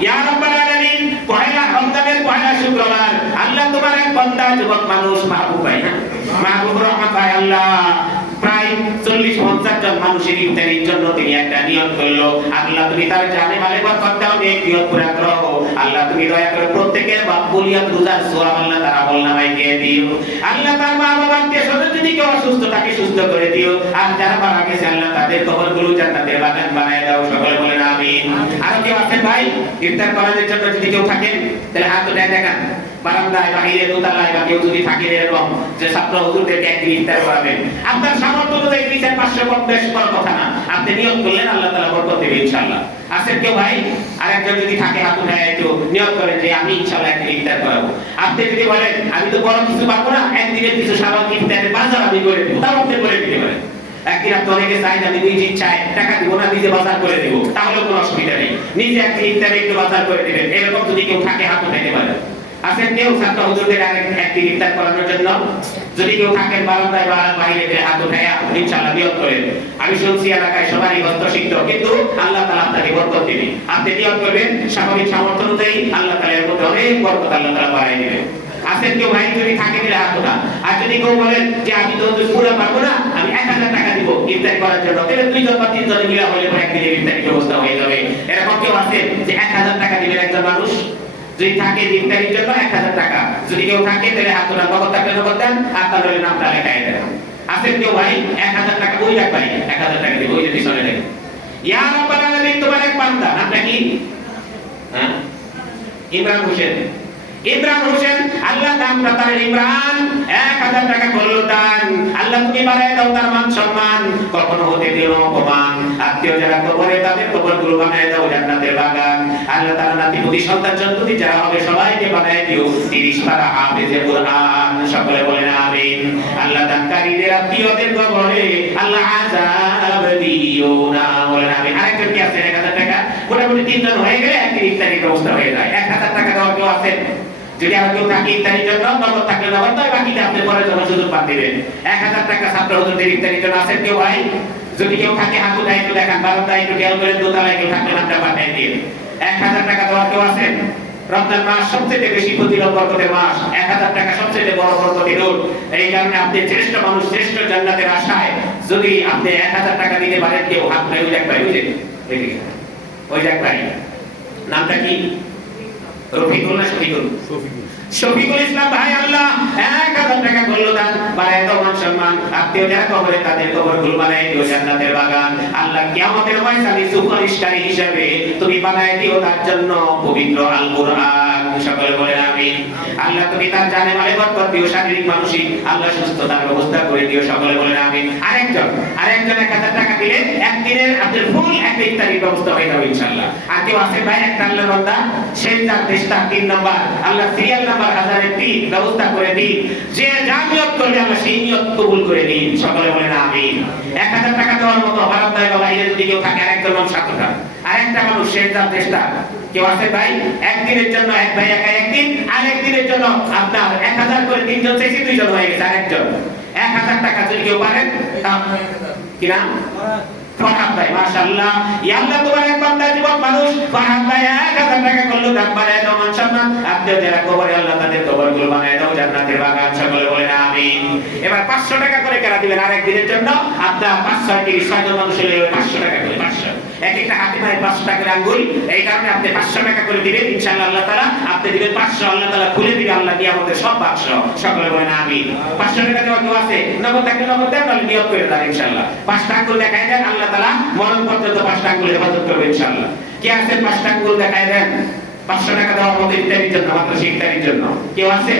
ইয়া রাব্বাল আলামিন, পহেলা রমজানের পহেলা শুক্রবার আল্লাহ তোমার এক বান্দা যুবক মানুষ মাহবুব ভাই, মাহবুব রহমান ভাই, আল্লাহ প্রায় 40-50 জন মানুষের ইফতারির জন্য তিনি একটা নিয়ত করলো। আল্লাহ তুমি তার জানে মালে বরকত দাও, নেক নিয়ত পুরা করো। আল্লাহ তুমি দয়া করে প্রত্যেকের বাকুলিয়াত রোজার সওয়াব আল্লাহ তার আমলনামায় দিয়ে দিও। আল্লাহ তার মা বাবাকে যদি কেউ অসুস্থ থাকে সুস্থ করে দিও, আর যারা মারা গেছে আল্লাহ তাদের কবরগুলো জান্নাতের বাগান বানায় দাও। সকলে বলেন আমিন। আর কেউ আছেন ভাই ইফতার করার জন্য যদি কেউ থাকেন তাহলে হাত উঠায় দেখান। বারান্দায় বাহিরে দোতলায় বা কেউ যদি থাকে এরকম যে ছাত্র হুজুরদেরকে একদিন ইফতার করাবেন, আপনার সামর্থ্য অনুযায়ী 200-500 কম বেশ বড় কথা না, আপনি নিয়ত করলেন আল্লাহ তাআলা বরকত দেবে ইনশাআল্লাহ। আছেন কেউ ভাই? আরেকজন যদি থাকে হাত উঠায় একটু নিয়ত করেন যে আমি ইনশাআল্লাহ একদিন ইফতার করাবো। আপনি যদি বলেন আমি তো বড় কিছু পাবো না, একদিনের কিছু সাধারণ ইফতারের বাজার আমি করে দেব, তাও আপনি করে দিতে পারেন। একদিন আপনি অনেকে চাই আমি নিজ ইচ্ছায় টাকা দিব না, নিজে বাজার করে দেবো, তাহলে কোনো অসুবিধা নেই। নিজে একদিন ইফতারে একটু বাজার করে দিবেন, এরকম যদি কেউ থাকে হাত উঠাইতে পারেন। আছেন কেউ ছাত্র হুজুরদের একদিন ইফতার করানোর জন্য? যদি কেউ থাকেন বারান্দায় বা বাইরে হাত উঠায়া ইনশাআল্লাহ নিয়ত করেন। আমি শুনছি এলাকায় সবারই হস্তসিদ্ধ, কিন্তু আল্লাহ তাআলা আপনাকে বরকত দিবেন। আপনি নিয়ত করবেন, স্বাভাবিক সামর্থ্য অনুযায়ী আল্লাহ তাআলা এর মধ্যে অনেক বরকত আল্লাহ তাআলা বাড়াই দিবেন। আছেন কেউ ভাই যদি থাকে দিলে হাত উঠা। আর যদি কেউ বলেন যে আমি তো পুরো পারবো না, আমি 1000 টাকা দিব ইফতার করার জন্য, তাহলে 2 জন বা 3 জন মিলে হলে একদিনের ইফতারের ব্যবস্থা হয়ে যাবে। এরকম কেউ আছে যে 1000 টাকা দিবেন একজন মানুষ? যদি থাকে ইফতারির জন্য 1000 টাকা, যদি কেউ থাকে তাহলে হাত উঠান, নগদ থাকলে নগদ দেন, আর তাহলে নামটা লেখায় দেন। আছেন কেউ ভাই 1000 টাকা? ওই দেখ ভাই 1000 টাকা দিব, ওই যে পিছনে দেখেন। ইয়া রাব্বাল আলামিন, তোমার এক বান্দা, নামটা কি? ইমরান হোসেন। ইমরান হোসেন, আল্লাহ নামটা তার ইমরান, 1000 টাকা করলো দান। আল্লাহ তুমি বাড়ায় দাও তার মান সম্মান, কখনো হতে দিও না অপমান। আত্মীয় যারা কবরে তাদের কবরগুলো বানায় দাও জান্নাতের বাগান। আল্লাহ তাআলা নাতি পুতি সন্তান সন্ততি যারা হবে সবাইকে বানায় দিও 30 পারা হাফেজে কুরআন। সকলে বলেন আমিন। আল্লাহ দানকারীদের আত্মীয়দের কবরে আল্লাহ আযাব দিও না, বলেন আমিন। আরেকজন কি আছে 1000 টাকা? মোটামুটি 3 জন হয়ে গেলে একদিন ইফতারির ব্যবস্থা হয়ে যায়। 1000 টাকা দেওয়ার কেউ আছে? যদি আর কেউ থাকে ইফতারির জন্য, নগদ থাকলে নগদ, তাই বাকিটা আপনি পরে যখন সুযোগ পান দিবেন। 1000 টাকা ছাত্র হুজুরদের ইফতারির জন্য আছেন কেউ ভাই? যদি কেউ থাকে হাত উঠায় একটু দেখান, বারান্দায় একটু খেয়াল করে, দোতলায় কেউ থাকলে নামটা পাঠিয়ে দিন। 1000 টাকা দেওয়ার কেউ আছেন? রমজান মাস সবচেয়ে বেশি ফজিলত বরকতের মাস, 1000 টাকা সবচেয়ে বড় বরকতের রোড। এই কারণে আপনি শ্রেষ্ঠ মানুষ, শ্রেষ্ঠ জান্নাতের আশায় যদি আপনি 1000 টাকা দিতে পারেন, কেউ হাত উঠায় ওই দেখ ভাই, ওই যে ওই দেখ ভাই, নামটা কি? রফিকুল না শফিকুল? শফিকুল ইসলাম ভাই, আল্লাহ 1000 টাকা করলো দান, বাড়ায় দাও মান সম্মান। আত্মীয় যারা কবরে তাদের কবরগুলো বানায় দিও জান্নাতের বাগান। আল্লাহ কিয়ামতের ময়দানে সুপারিশকারী হিসেবে তুমি বানায় দিও তার জন্য পবিত্র আল কুরআন। সকলে বলেন আমিন। আল্লাহ তুমি তার জানে মালে বরকত দিও, শারীরিক মানসিক আল্লাহ সুস্থতার ব্যবস্থা করে দিও। সকলে বলেন আমিন। আরেকজন 1000 টাকা দিলে একদিনের আপনার ফুল একটা ইফতারির ব্যবস্থা হয়ে যাবে ইনশাআল্লাহ। আর কেউ আছে ভাই একটা আল্লাহর বান্দা, সেই তার দেশটা 3 নাম্বার, আল্লাহ সিরিয়াল নাম্বার 1003 ব্যবস্থা করে দিন। যে যা নিয়ত করবে আল্লাহ সেই নিয়ত কবুল করে দিন। সকলে বলেন আমিন। 1000 টাকা দেওয়ার মতো বারান্দায় বা বাইরে যদি কেউ থাকে, আরেকজন মানুষ হাত উঠান। আরেকটা মানুষ সেই তার দেশটা কেউ আছে ভাই? একদিনের জন্য এক ভাই একা একদিন, আর একদিনের জন্য আপনার 1000 করে 3 জন থেকে 2 জন হয়ে গেছে। আরেকজন 1000 টাকা যদি কেউ পারেন, কি নাম? ফরহাদ ভাই, মাশাআল্লাহ। ইয়া আল্লাহ তোমার এক বান্দা যুবক মানুষ ফরহাদ ভাই 1000 টাকা করলো দান, বাড়ায় দাও মান সম্মান। আপনি যারা কবরে আল্লাহ তাদের কবরগুলো বানায় দাও জান্নাতের বাগান। সকলে বলেন আমিন। এবার 500 টাকা করে কেনা দিবেন আরেকদিনের জন্য। আপনার 5-6 জন মানুষ হলে 500 টাকা করে, 500 এক একটা হাতে ভাই 500 টাকা আঙ্গুল। এই কারণে আপনি 500 টাকা করে দিবেন ইনশাআল্লাহ। আল্লাহ তাআলা আপনি দিবেন 500, আল্লাহ তাআলা খুলে দিবে আল্লাহ দিয়ে আমাদের সব বাক্স। সকলে বলেন আমিন। 500 টাকা দেওয়া কেউ আছে? নগদ থাকলে নগদ দেন, নাহলে নিয়ত করে দেন ইনশাআল্লাহ। 5টা আঙ্গুল দেখায় দেন, আল্লাহ তাআলা মরণ পর্যন্ত 5টা আঙ্গুলের হেফাজত করবে ইনশাআল্লাহ। কে আছে 5টা আঙ্গুল দেখায় দেন? 500 টাকা দেওয়ার মতো ইফতারির জন্য, মাত্র ইফতারির জন্য কেউ আছে?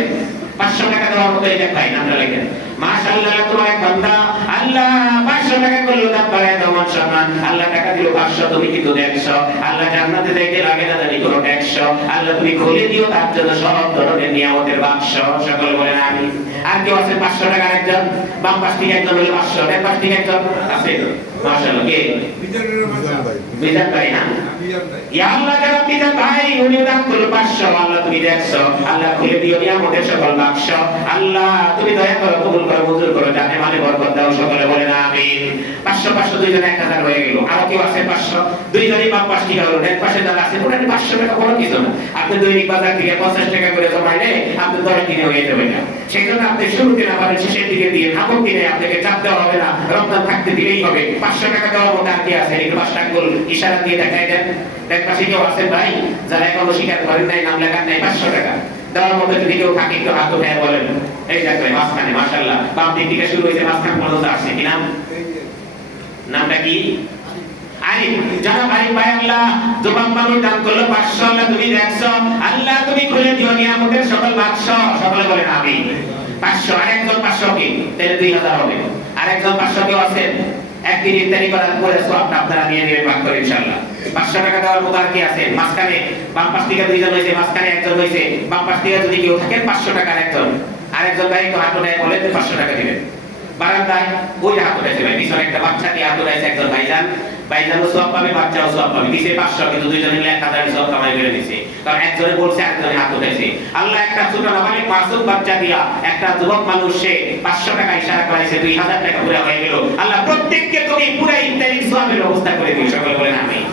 500 টাকা দেওয়ার মতো এই দেখ ভাই, নামটা লেখেন। মাশাআল্লাহ তোমার এক বান্দা, আল্লাহ 500 টাকা করলো দান, বাড়ায় দাও মান সম্মান। আল্লাহ টাকা দিল 500, তুমি কিন্তু 150। আল্লাহ জান্নাতে যাইতে লাগে না জানি কোনো 150। আল্লাহ তুমি খুলে দিও তার জন্য সব ধরনের নিয়ামতের বাক্স। সকলে বলেন আমিন। আর কেউ আছে 500 টাকা? একজন বাম পাশ থেকে একজন হলো 500, ডান পাশ থেকে একজন আছে। মাশাআল্লাহ। কে? মিজান ভাই না? ইয়া আল্লাহ যারা মিজান ভাই উনি দান করলো 500, আল্লাহ তুমি দেখছো, আল্লাহ খুলে দিও নিয়ামতের সকল বাক্স, আল্লাহ তুমি দয়া করো, কবুল করো, মঞ্জুর করো, জানে মানে বরকত দাও, সকলে বলেন আমিন। 500 500 দুইজনে 1000 হয়ে গেল। আরো কেউ আছে 500, দুইজনই বাম পাশ থেকে হলো, এক পাশে যারা আছে ওরা 500 টাকা বড় কিছু না। আপনি দৈনিক বাজার থেকে 50 টাকা করে জমাইলে আপনি 10 দিনে হয়ে যাবে না। সেই জন্য আপনি শুরুতে না পারেন শেষের দিকে দিয়ে থাকুন, দিনে আপনাকে চাপ দেওয়া হবে না, রমজান থাকতে দিলেই হবে। 500 টাকা দেওয়ার মতো আর কি আছে? একটু 5 টাকা গোল ইশারা দিয়ে দেখাই দেন। এক পাশে কেউ আছেন ভাই যারা এখনো স্বীকার করেন নাই, নাম লেখার নাই, 500 টাকা দেওয়ার মতো যদি কেউ থাকে একটু হাত উঠায় বলেন। এই দেখো মাঝখানে মাশাআল্লাহ বাম দিক থেকে শুরু হয়েছে, মাঝখান পর্যন্ত আসছে। কি নাম? নামটা কি? আরিফ। যারা ভাই ভাই আল্লাহ জবাব মানুষ দান করলো 500, আল্লাহ তুমি দেখছো, আল্লাহ তুমি খুলে দিও নিয়ামতের সকল বাক্স, সকলে বলেন আমিন। 500 আর একজন 500 কি তাহলে 2000 হবে। আর একজন 500 কেউ আছেন? একদিন ইফতারি করার পরে সওয়াব আপনারা নিয়ে নেবেন ভাগ করে ইনশাআল্লাহ। 500 টাকা দেওয়ার মতো আর কি আছে? মাঝখানে বাম পাশ থেকে দুইজন হইছে, মাঝখানে একজন হইছে, বাম পাশ থেকে যদি কেউ থাকেন 500 টাকার একজন, আরেকজন ভাই একটু হাত উঠায় বলেন 500 টাকা দিবেন। বারান্দায় ওই হাত উঠাইছে ভাই, পিছনে একটা বাচ্চা দিয়ে হাত উঠাইছে একজন ভাইজান, ভাইজানও সওয়াব পাবে, বাচ্চাও সওয়াব পাবে। দিছে 500, কিন্তু দুইজনে মিলে 1000 সওয়াব কামাই করে নিছে, কারণ একজনে বলছে একজনে হাত উঠাইছে। আল্লাহ একটা ছোট নাবালিগ মাসুম বাচ্চা দিয়া একটা যুবক মানুষ সে 500 টাকা ইশারা করাইছে, 2000 টাকা পুরো হয়ে গেল। আল্লাহ প্রত্যেককে তুমি পুরো ইফতারির সওয়াবের ব্যবস্থা করে দিও, সকলে বলেন আমিন।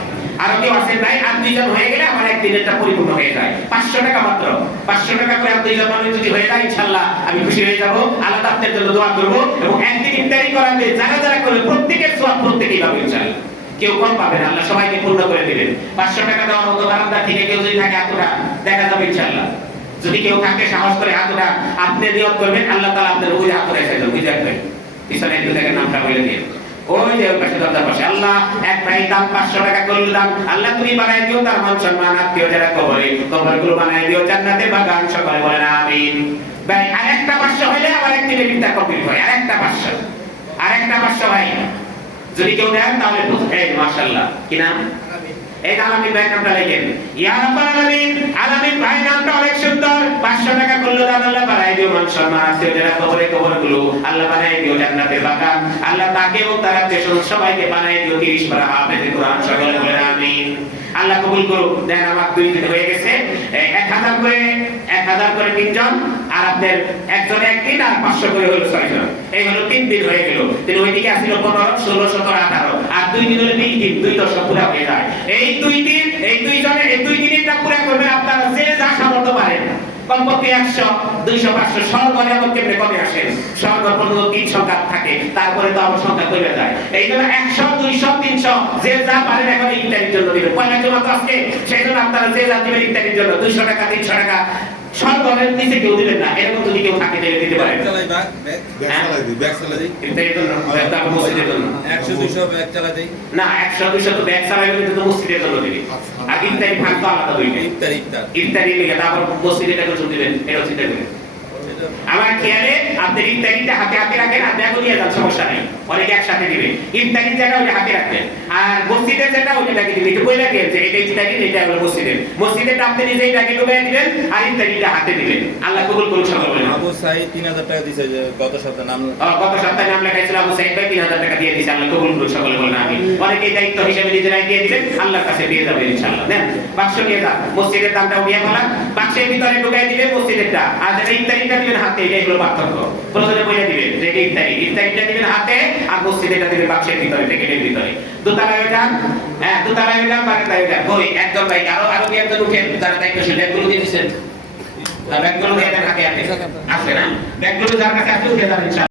আর কেউ আছেন ভাই আর দুইজন হয়ে গেলে আমার একদিনেরটা পরিপূর্ণ হয়ে যায়। 500 টাকা মাত্র, 500 টাকা করে আর দুইজন মানুষ যদি হয়ে যায় ইনশাআল্লাহ আমি খুশি হয়ে যাব। আল্লাহ আপনাদের জন্য দোয়া করব, এবং একদিন ইফতারি করাতে যারা যারা করবে প্রত্যেকের সওয়াব প্রত্যেকেই পাবে ইনশাআল্লাহ। কেউ কম পাবে না, আল্লাহ সবাইকে পূর্ণ করে দিবেন। 500 টাকা দেওয়ার মতো বারান্দা থেকে কেউ যদি থাকে হাত উঠা, দেখা যাবে ইনশাআল্লাহ। যদি কেউ থাকে সাহস করে হাত উঠা, আপনি নিয়ত করবেন আল্লাহ তাআলা আপনার ওই হাত উঠাইছে বুঝে রাখবেন। পিছনে একটু দেখেন নামটা বলে দিয়ে ওই যে পাশে দরজার পাশে আল্লাহ এক ভাই দাম 500 টাকা করলে দাম, আল্লাহ তুমি বানাই দিও তার মান সম্মান, আত্মীয় যারা কবরে কবরগুলো বানাই দিও জান্নাতে বাগান, সকলে বলেন আমিন। ভাই আরেকটা 500 হইলে আমার একদিনের ইফতার কমপ্লিট হয়। আরেকটা 500 ভাই যদি কেউ দেন তাহলে এই মাশাআল্লাহ। কি নাম? এই আলামিন ভাই নামটা লিখেন। ইয়া রাব্বাল আলামিন, আলামিন ভাই নামটা অনেক সুন্দর। 500 টাকা করলে দান, আল্লাহ বানাই দিও মান সম্মান, আত্মীয় যারা কবরে কবরগুলো আল্লাহ বানাই দিও জান্নাতের বাগান, আল্লাহ তাকে এবং তার আত্মীয় সবাইকে বানাই দিও 30 পারা হাফেজে কোরআন, সকলে বলেন আমিন। আল্লাহ কবুল করুক। দেন আমার 2 দিন হয়ে গেছে, 1000 করে 3 জন, আর আপনাদের একজনে একদিন, আর 500 করে হলো 6 জন। এই হলো 3 দিন হয়ে গেল। তিনি ওইদিকে আসছিল 15, 16, 17, 18, আর 2 দিন হলে 20 দিন, 2 দশক পুরো হয়ে যায়। এই 2 দিন, এই 2 জনে এই 2 দিনটা পুরো করবেন আপনারা যে যা সামর্থ্য পারেন। কমপক্ষে 100, 200, 500 সর্বরে আমার কেমনে কমে আসেন, সর্বপর্যন্ত 3 সংখ্যা থাকে, তারপরে তো আমার সংখ্যা কমে যায়। এই জন্য 100, 200, 300 যে যা পারেন এখন ইফতারির জন্য দিবেন। পয়লা জমা তো আজকে, সেই জন্য আপনারা যে যা দিবেন ইফতারির জন্য 200 টাকা, 300 টাকা সর্বরের নিচে কেউ দিবেন না। এরকম যদি কেউ থাকে তাহলে দিতে পারেন। ব্যাগ চালাই ইফতারির জন্য, তারপর মসজিদের জন্য 100 200 ব্যাগ চালাই দেই না, 100 200 তো ব্যাগ চালাইলে কিন্তু মসজিদের জন্য দিবেন। আর ইফতারি ভাগ তো আলাদা হইবে, ইফতারি লিখে তারপর মসজিদে টাকা চলে দিবেন, এটা চিন্তা করেন। আমার খেয়ালে আপনি ইফতারিটা হাতে হাতে রাখেন, আর ব্যাগও নিয়ে যান, সমস্যা নেই, অনেকে একসাথে দিবে। ইফতারির জায়গা ওটা হাতে রাখবেন, আর মসজিদের জায়গা ওটা ব্যাগে দিবেন। একটু বইলা দিবেন যে এটা ইফতারি, এটা হলো মসজিদের আপনি নিজেই ব্যাগে ঢুকিয়ে দিবেন, আর ইফতারিটা হাতে দিবেন। আল্লাহ কবুল করুন, সকলে বলেন আবু সাইদ 3000 টাকা দিয়েছে যে গত সপ্তাহে নাম, গত সপ্তাহে নাম লেখাইছিল আবু সাইদ ভাই 3000 টাকা দিয়ে দিয়েছে। আল্লাহ কবুল করুন, সকলে বলেন আমিন। অনেকে দায়িত্ব হিসেবে নিজেরাই দিয়ে দিবেন, আল্লাহর কাছে দিয়ে যাবেন ইনশাআল্লাহ। নেন বাক্স নিয়ে যান, মসজিদের দামটাও নিয়ে ফেলান, বাক্সের ভিতরে ঢুকিয়ে দিবেন মসজিদেরটা, আর যেটা ইফতারিটা দিবেন হাতে, এটাই হলো পার্থক্য। প্রয়োজনে বলে দিবেন যে ইফতারিটা দিবেন হাতে, আর মসজিদেরটা দিবেন বাক্সের ভিতরে, প্যাকেটের ভিতরে। দোতলায় যান, হ্যাঁ দোতলায় যান, বারান্দায় যান। ওই একদম ভাই আরো কি একজন উঠেন, যারা দায়িত্বশীল ব্যাগগুলো দিয়ে দিচ্ছেন, ব্যাগগুলো দিয়ে দেন হাতে হাতে, আছে না ব্যাগগুলো যার কাছে আছে উঠে যান ইনশাআল্লাহ।